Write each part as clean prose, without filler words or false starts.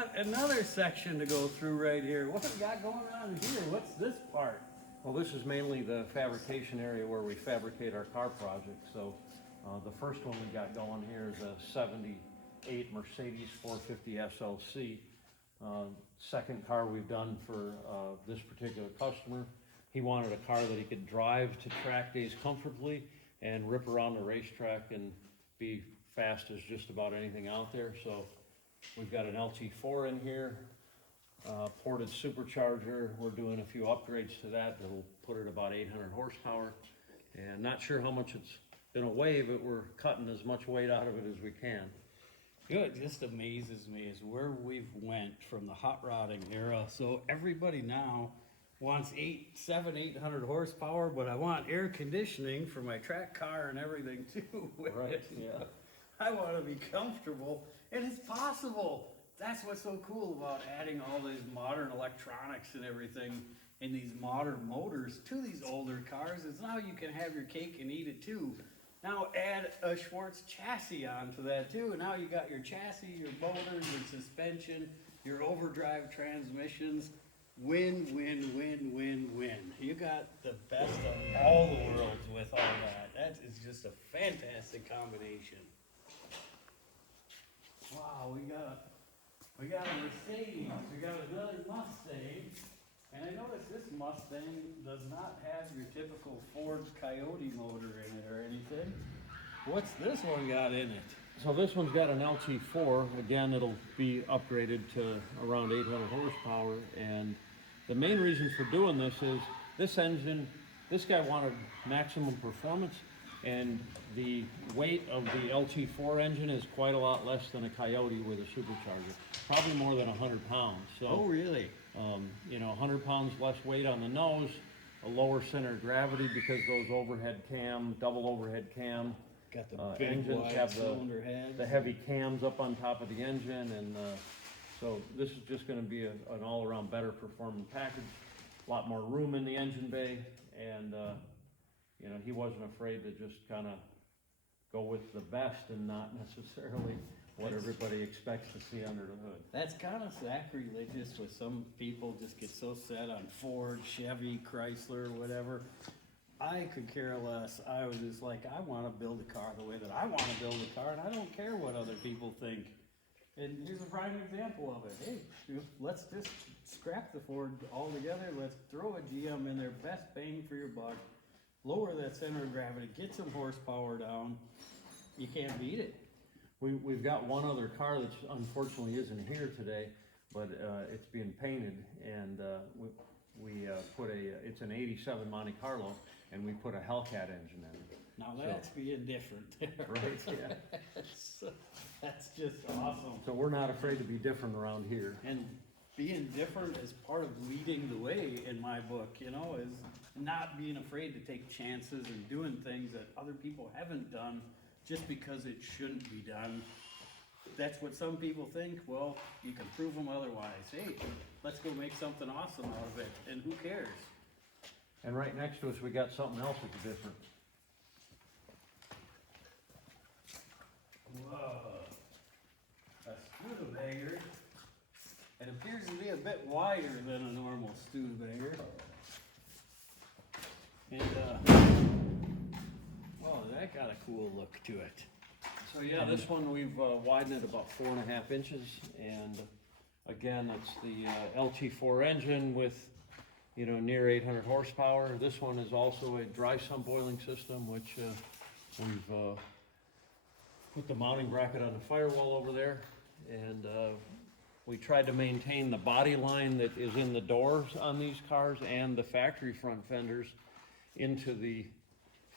got another section to go through right here. What have we got going on here? What's this part? Well, this is mainly the fabrication area where we fabricate our car projects. So the first one we got going here is a 78 Mercedes 450 SLC. Second car we've done for this particular customer. He wanted a car that he could drive to track days comfortably and rip around the racetrack and be fast as just about anything out there. So we've got an LT4 in here, ported supercharger. We're doing a few upgrades to that that'll put it about 800 horsepower. And not sure how much it's gonna weigh, but we're cutting as much weight out of it as we can. It just amazes me is where we've went from the hot rodding era. So everybody now wants 800 horsepower, but I want air conditioning for my track car and everything too. Right, yeah. I want to be comfortable, and it's possible. That's what's so cool about adding all these modern electronics and everything and these modern motors to these older cars is now you can have your cake and eat it too. Now add a Schwartz chassis onto that too. Now you got your chassis, your motors, your suspension, your overdrive transmissions. Win, win, win, win, win. You got the best of all the worlds with all that. That is just a fantastic combination. Wow, we got a Mercedes, we got another Mustang, and I noticed this Mustang does not have your typical Ford Coyote motor in it or anything. What's this one got in it? So this one's got an LT4. Again, it'll be upgraded to around 800 horsepower. And the main reason for doing this is this engine, this guy wanted maximum performance, and the weight of the LT4 engine is quite a lot less than a Coyote with a supercharger. Probably more than 100 pounds. So, oh, really? You know, 100 pounds less weight on the nose, a lower center of gravity because those overhead cam, double overhead cam. Got the big engines wide have cylinder heads. the heavy cams up on top of the engine, and so this is just going to be an all-around better performing package. A lot more room in the engine bay, and you know, he wasn't afraid to just kind of go with the best and not necessarily what everybody expects to see under the hood. That's kind of sacrilegious with some people just get so set on Ford, Chevy, Chrysler, whatever. I could care less. I was just like, I want to build a car the way that I want to build a car, and I don't care what other people think. And here's a prime example of it. Hey, let's just scrap the Ford altogether. Let's throw a GM in there, best bang for your buck. Lower that center of gravity, get some horsepower down. You can't beat it. We've got one other car that unfortunately isn't here today, but it's being painted, and we put it's an 87 Monte Carlo, and we put a Hellcat engine in it. Now that's being different. Right, yeah. That's just awesome. So we're not afraid to be different around here. And being different is part of leading the way in my book, you know, is not being afraid to take chances and doing things that other people haven't done just because it shouldn't be done. That's what some people think. Well, you can prove them otherwise. Hey, let's go make something awesome out of it. And who cares? And right next to us, we got something else that's different. Whoa. A Studebaker. It appears to be a bit wider than a normal Studebaker. And, oh, that got a cool look to it. So yeah, this one we've widened it about 4.5 inches, and again, it's the LT4 engine with, you know, near 800 horsepower. This one is also a dry sump boiling system, which we've put the mounting bracket on the firewall over there, and we tried to maintain the body line that is in the doors on these cars and the factory front fenders into the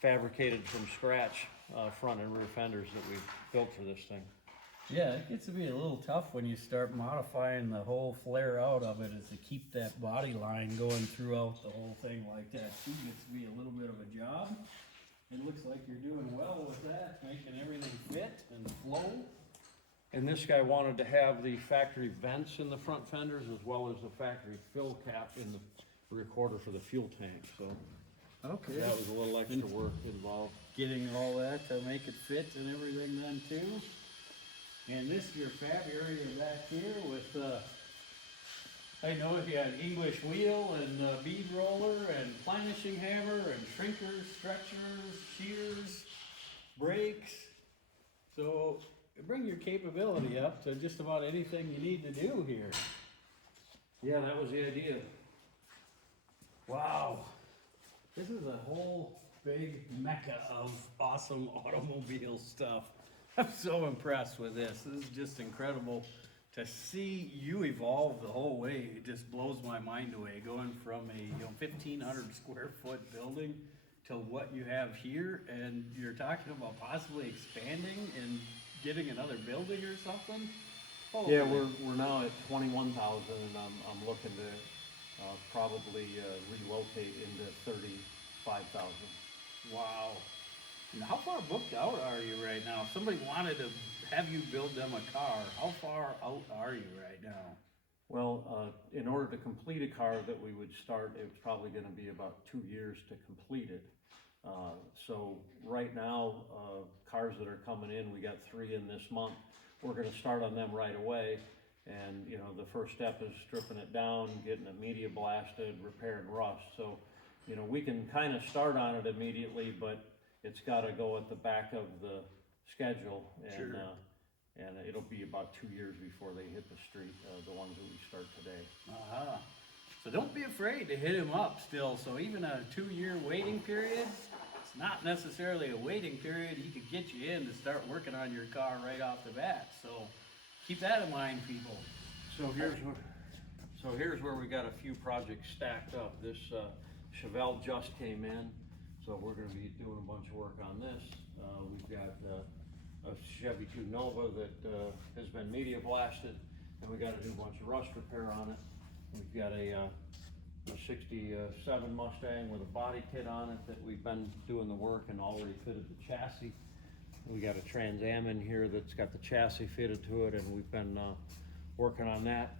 fabricated from scratch front and rear fenders that we've built for this thing. Yeah, it gets to be a little tough when you start modifying the whole flare out of it, is to keep that body line going throughout the whole thing like that. It gets to be a little bit of a job. It looks like you're doing well with that, making everything fit and flow. And this guy wanted to have the factory vents in the front fenders as well as the factory fill cap in the recorder for the fuel tank. So okay, that was a little extra work involved. Getting all that to make it fit and everything then too. And this is your fab area back here with, I know if you had English wheel and bead roller and planishing hammer and shrinkers, stretchers, shears, brakes. So bring your capability up to just about anything you need to do here. Yeah, that was the idea. Wow. This is a whole big mecca of awesome automobile stuff. I'm so impressed with this. This is just incredible to see you evolve the whole way. It just blows my mind away, going from a 1,500 square foot building to what you have here, and you're talking about possibly expanding and getting another building or something. Holy. Yeah, we're now at 21,000, and I'm looking to probably relocate into 35,000. Wow. And how far booked out are you right now? If somebody wanted to have you build them a car, how far out are you right now? Well, in order to complete a car that we would start, it's probably going to be about 2 years to complete it. So right now, cars that are coming in, we got 3 in this month. We're going to start on them right away. And, you know, the first step is stripping it down, getting it media blasted, repairing rust. So, you know, we can kind of start on it immediately, but it's got to go at the back of the schedule. And, Sure. And it'll be about 2 years before they hit the street, the ones that we start today. Uh-huh. So don't be afraid to hit him up still. So even a 2-year waiting period, it's not necessarily a waiting period. He could get you in to start working on your car right off the bat. So keep that in mind, people. So here's where we got a few projects stacked up. This Chevelle just came in, so we're going to be doing a bunch of work on this. We've got a Chevy 2 Nova that has been media blasted, and we got to do a bunch of rust repair on it. We've got a 67 Mustang with a body kit on it that we've been doing the work and already fitted the chassis. We got a Trans Am in here that's got the chassis fitted to it, and we've been working on that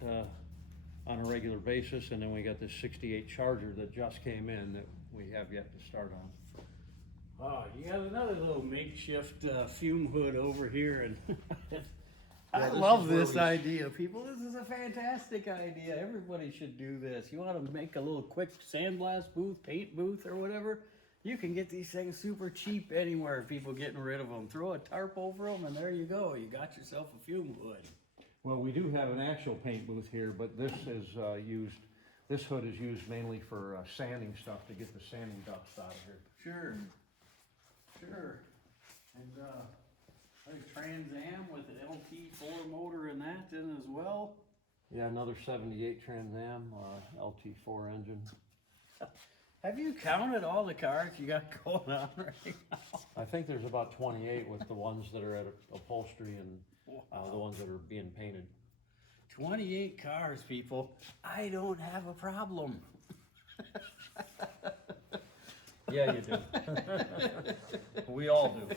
on a regular basis. And then we got this 68 Charger that just came in that we have yet to start on. Oh, you got another little makeshift fume hood over here, and I this love is where this we- idea, people. This is a fantastic idea. Everybody should do this. You want to make a little quick sandblast booth, paint booth, or whatever? You can get these things super cheap anywhere. People getting rid of them. Throw a tarp over them, and there you go. You got yourself a fume hood. Well, we do have an actual paint booth here, but this is this hood is used mainly for sanding stuff to get the sanding dust out of here. Sure, sure. And a Trans Am with an LT4 motor in that in as well. Yeah, another 78 Trans Am, LT4 engine. Have you counted all the cars you got going on right now? I think there's about 28 with the ones that are at upholstery and the ones that are being painted. 28 cars, people. I don't have a problem. Yeah, you do. We all do.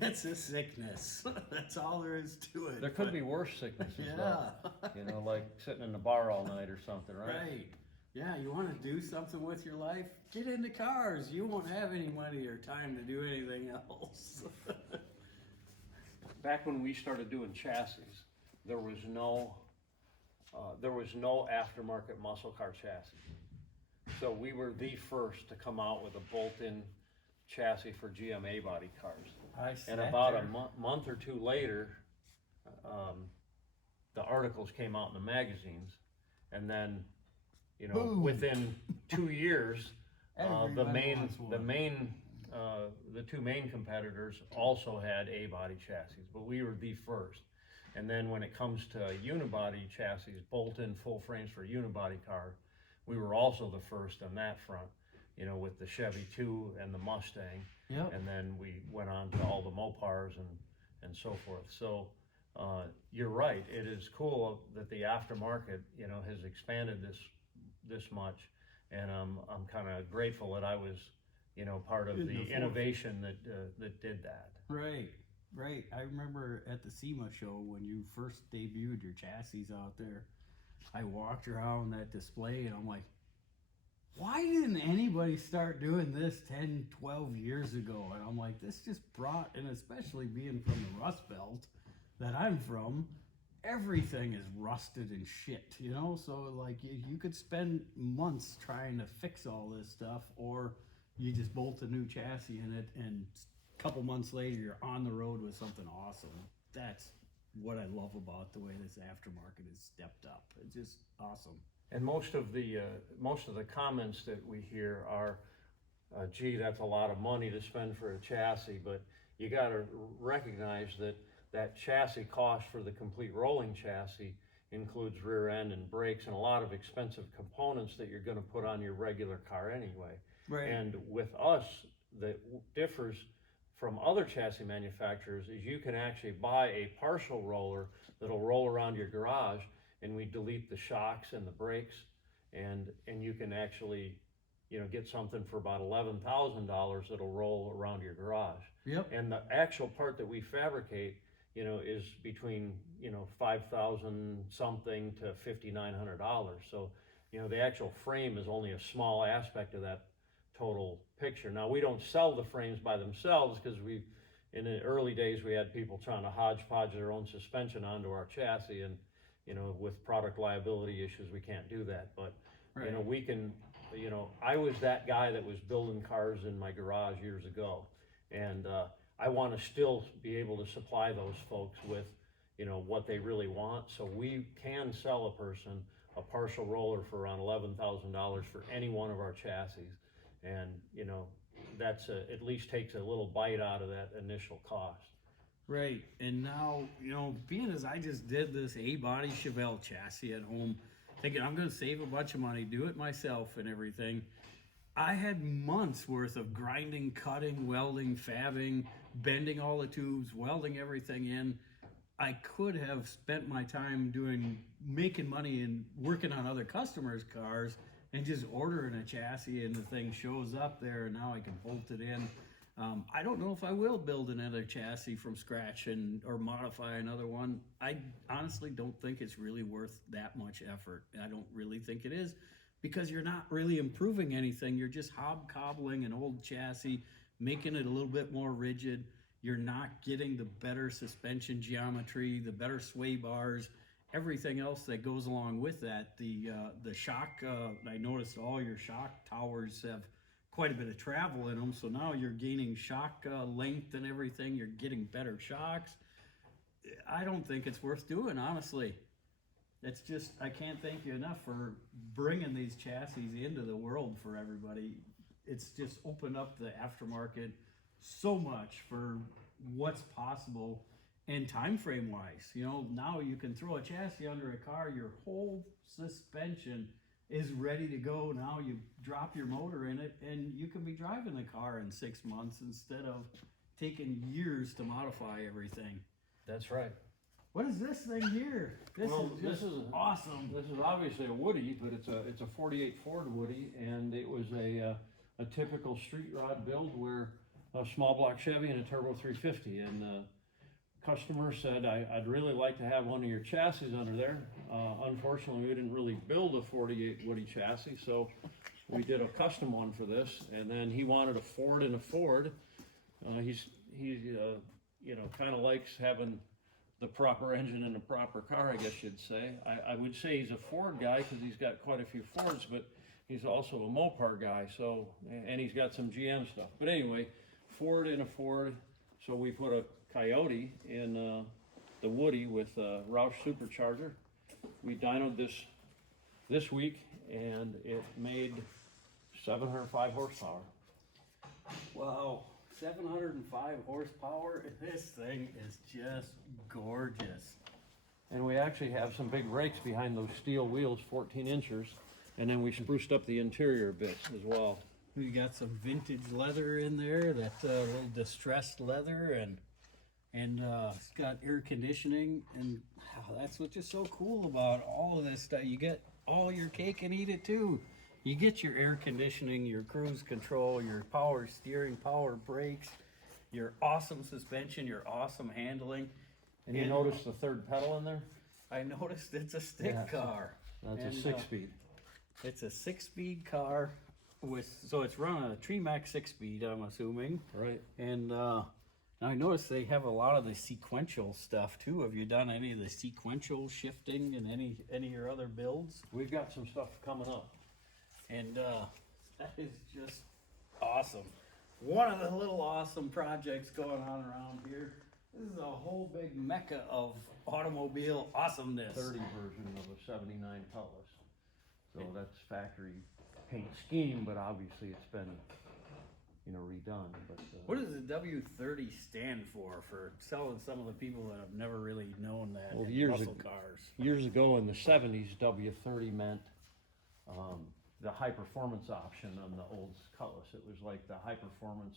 It's a sickness. That's all there is to it. There could be worse sicknesses, though. Yeah. You know, like sitting in the bar all night or something, right? Right. Yeah, you want to do something with your life? Get into cars. You won't have any money or time to do anything else. Back when we started doing chassis, there was no aftermarket muscle car chassis. So we were the first to come out with a bolt-in chassis for GMA body cars. And about a month or 2 later, the articles came out in the magazines, and then, you know, Boom. within 2 years, the two main competitors also had A-body chassis, but we were the first. And then when it comes to unibody chassis, bolt-in full frames for a unibody car, we were also the first on that front, you know, with the Chevy 2 and the Mustang. Yep. And then we went on to all the Mopars and so forth. So you're right, it is cool that the aftermarket, you know, has expanded this much. And I'm kind of grateful that I was, you know, part of the innovation that did that. Right, right. I remember at the SEMA show when you first debuted your chassis out there, I walked around that display and I'm like, why didn't anybody start doing this 10, 12 years ago? And I'm like, this just brought, and especially being from the Rust Belt, that I'm from, everything is rusted and shit, you know? So like you could spend months trying to fix all this stuff, or you just bolt a new chassis in it and a couple months later you're on the road with something awesome. That's what I love about the way this aftermarket has stepped up. It's just awesome. And most of the comments that we hear are, gee, that's a lot of money to spend for a chassis, but you gotta recognize that that chassis cost for the complete rolling chassis includes rear end and brakes and a lot of expensive components that you're gonna put on your regular car anyway. Right. And with us, that differs from other chassis manufacturers is you can actually buy a partial roller that'll roll around your garage, and we delete the shocks and the brakes, and you can actually, you know, get something for about $11,000 that'll roll around your garage. Yep. And the actual part that we fabricate, you know, is between, you know, $5,000 something to $5,900. So, you know, the actual frame is only a small aspect of that total picture. Now, we don't sell the frames by themselves because in the early days, we had people trying to hodgepodge their own suspension onto our chassis, and, you know, with product liability issues, we can't do that. But, Right. you know, we can, you know, I was that guy that was building cars in my garage years ago. And I want to still be able to supply those folks with, you know, what they really want. So we can sell a person a partial roller for around $11,000 for any one of our chassis. And, you know, that's at least takes a little bite out of that initial cost. Right, and now, you know, being as I just did this A-body Chevelle chassis at home, thinking I'm gonna save a bunch of money, do it myself and everything, I had months worth of grinding, cutting, welding, fabbing, bending all the tubes, welding everything in. I could have spent my time making money and working on other customers' cars and just ordering a chassis, and the thing shows up there, and now I can bolt it in. I don't know if I will build another chassis from scratch or modify another one. I honestly don't think it's really worth that much effort. I don't really think it is, because you're not really improving anything. You're just hobcobbling an old chassis, making it a little bit more rigid. You're not getting the better suspension geometry, the better sway bars, everything else that goes along with that. The shock, I noticed all your shock towers have quite a bit of travel in them, so now you're gaining shock length and everything. You're getting better shocks. I don't think it's worth doing, honestly. It's just, I can't thank you enough for bringing these chassis into the world for everybody. It's just opened up the aftermarket so much for what's possible, and time frame wise. You know, now you can throw a chassis under a car, your whole suspension is ready to go. Now you drop your motor in it and you can be driving the car in 6 months instead of taking years to modify everything. That's right. What is this thing here? This is awesome. This is obviously a Woody, but it's a 48 Ford Woody, and it was a typical street rod build where a small block Chevy and a turbo 350, and customer said, I'd really like to have one of your chassis under there. Unfortunately, we didn't really build a 48 Woody chassis, so we did a custom one for this. And then he wanted a Ford and a Ford. He you know, kind of likes having the proper engine in the proper car, I guess you'd say. I would say he's a Ford guy because he's got quite a few Fords, but he's also a Mopar guy. So, and he's got some GM stuff. But anyway, Ford and a Ford. So we put a Coyote in the Woody with a Roush supercharger. We dynoed this week, and it made 705 horsepower. Wow, 705 horsepower. This thing is just gorgeous. And we actually have some big brakes behind those steel wheels, 14 inches, and then we spruced up the interior a bit as well. We got some vintage leather in there, that little distressed leather, and it's got air conditioning, and that's what's just so cool about all of this stuff. You get all your cake and eat it too. You get your air conditioning, your cruise control, your power steering, power brakes, your awesome suspension, your awesome handling. And you notice the third pedal in there? I noticed it's a stick car. That's a 6-speed. It's a 6-speed car so it's running a Tremac 6-speed, I'm assuming. Right. And Now I noticed they have a lot of the sequential stuff too. Have you done any of the sequential shifting in any of your other builds? We've got some stuff coming up. And that is just awesome. One of the little awesome projects going on around here. This is a whole big mecca of automobile awesomeness. 30 version of a 79 Cutlass. So that's factory paint scheme, but obviously it's been, you know, redone. But What does the W30 stand for selling some of the people that have never really known that Well, in muscle cars? years ago in the 70s, W30 meant the high performance option on the old Cutlass. It was like the high performance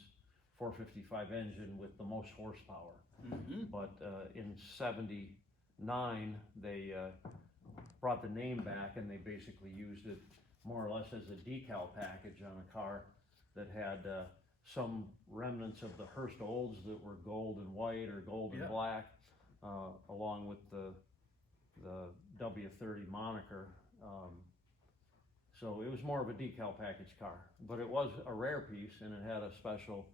455 engine with the most horsepower. Mm-hmm. But in '79, they brought the name back, and they basically used it more or less as a decal package on a car that had some remnants of the Hearst Olds that were gold and white or gold and black, along with the W30 moniker. So it was more of a decal package car, but it was a rare piece, and it had a special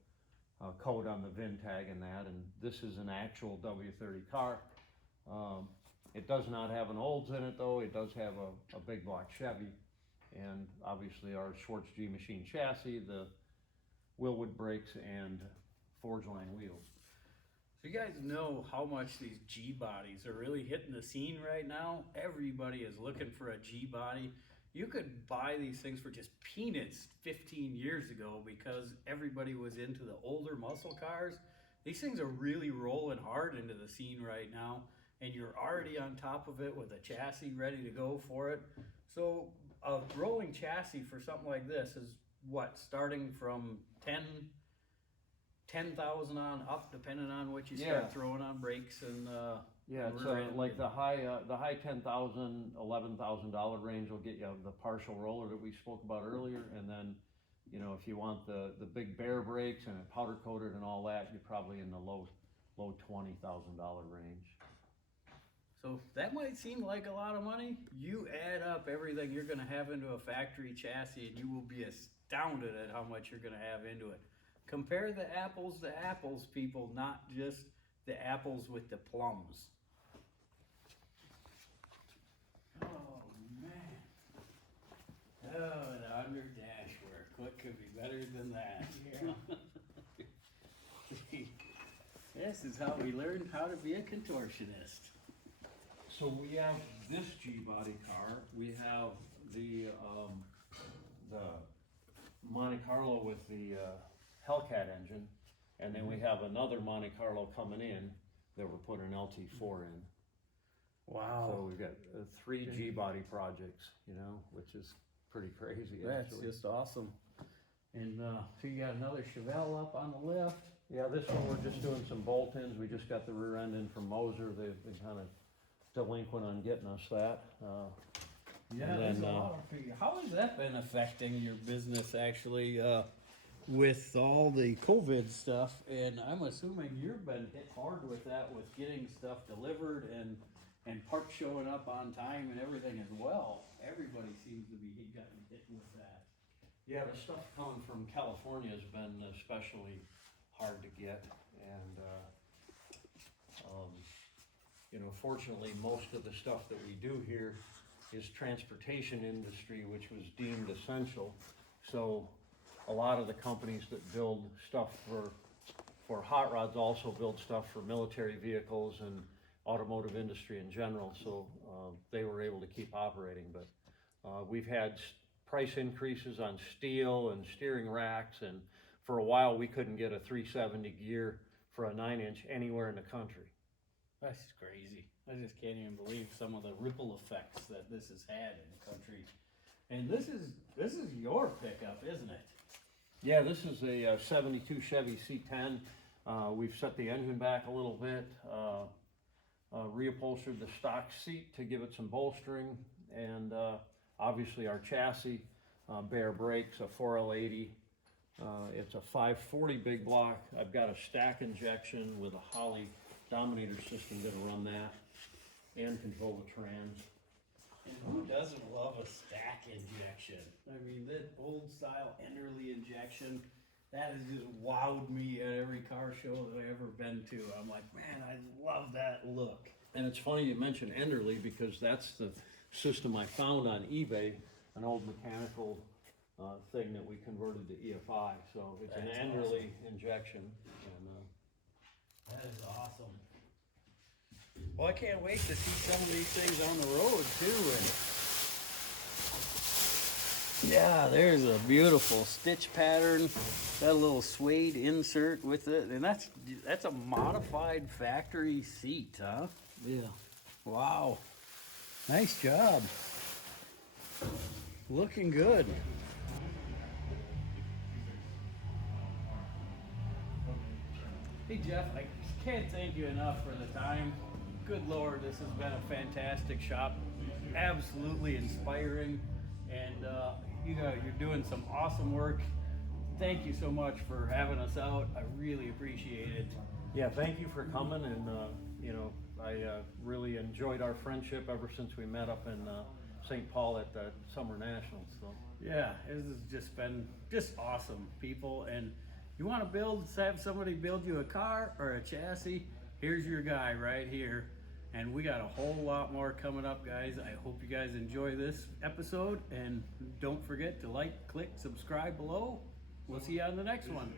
coat on the VIN tag and that, and this is an actual W30 car. It does not have an Olds in it though. It does have a big block Chevy, and obviously our Schwartz G machine chassis, the Willwood brakes, and forge line wheels. So you guys know how much these G bodies are really hitting the scene right now. Everybody is looking for a G body. You could buy these things for just peanuts 15 years ago because everybody was into the older muscle cars. These things are really rolling hard into the scene right now, and you're already on top of it with a chassis ready to go for it. So a rolling chassis for something like this is what, starting from 10,000 on up, depending on what you start throwing on brakes and yeah, it's like the high $10,000, $11,000 range will get you the partial roller that we spoke about earlier, and then, you know, if you want the big bear brakes and powder coated and all that, you're probably in the low $20,000 range. So that might seem like a lot of money. You add up everything you're going to have into a factory chassis, and you will be astounded at how much you're going to have into it. Compare the apples to apples, people, not just the apples with the plums. Oh, man. Oh, and under dash work. What could be better than that? Yeah. This is how we learn how to be a contortionist. So we have this G-body car. We have the Monte Carlo with the Hellcat engine, and then we have another Monte Carlo coming in that we're putting an LT4 in. Wow. So we've got 3 G-body projects, you know, which is pretty crazy. That's actually. just awesome. And so you got another Chevelle up on the lift. Yeah, this one we're just doing some bolt-ins. We just got the rear end in from Moser. They've been kind of delinquent on getting us that. Yeah, and there's then, a lot of figure. How has that been affecting your business actually with all the COVID stuff? And I'm assuming you've been hit hard with that, with getting stuff delivered and parts showing up on time and everything as well. Everybody seems to be getting hit with that. Yeah, the stuff coming from California has been especially hard to get, and you know, fortunately, most of the stuff that we do here is transportation industry, which was deemed essential. So a lot of the companies that build stuff for hot rods also build stuff for military vehicles and automotive industry in general. So they were able to keep operating, but we've had price increases on steel and steering racks, and for a while we couldn't get a 370 gear for a 9-inch anywhere in the country. That's crazy. I just can't even believe some of the ripple effects that this has had in the country. And this is your pickup, isn't it? Yeah, this is a 72 Chevy C10. We've set the engine back a little bit, reupholstered the stock seat to give it some bolstering, and obviously our chassis, bare brakes, a 4L80. It's a 540 big block. I've got a stack injection with a Holley Dominator system that'll run that and control the trans. And who doesn't love a stack injection? I mean, that old style Enderley injection, that has just wowed me at every car show that I've ever been to. I'm like, man, I love that look. And it's funny you mentioned Enderley, because that's the system I found on eBay, an old mechanical thing that we converted to EFI. So it's an That's Enderley injection. And, That is awesome. Well, I can't wait to see some of these things on the road too. And yeah, there's a beautiful stitch pattern. Got a little suede insert with it, and that's a modified factory seat, huh? yeah. Wow. Nice job. Looking good. Hey Jeff, I can't thank you enough for the time. Good Lord, this has been a fantastic shop. Absolutely inspiring. And you're doing some awesome work. Thank you so much for having us out. I really appreciate it. Yeah, thank you for coming, and you know, I really enjoyed our friendship ever since we met up in St. Paul at the Summer Nationals. So. Yeah, this has just been just awesome, people. And you want to have somebody build you a car or a chassis, here's your guy right here. And we got a whole lot more coming up, guys. I hope you guys enjoy this episode, and don't forget to like, click, subscribe below. We'll see you on the next one.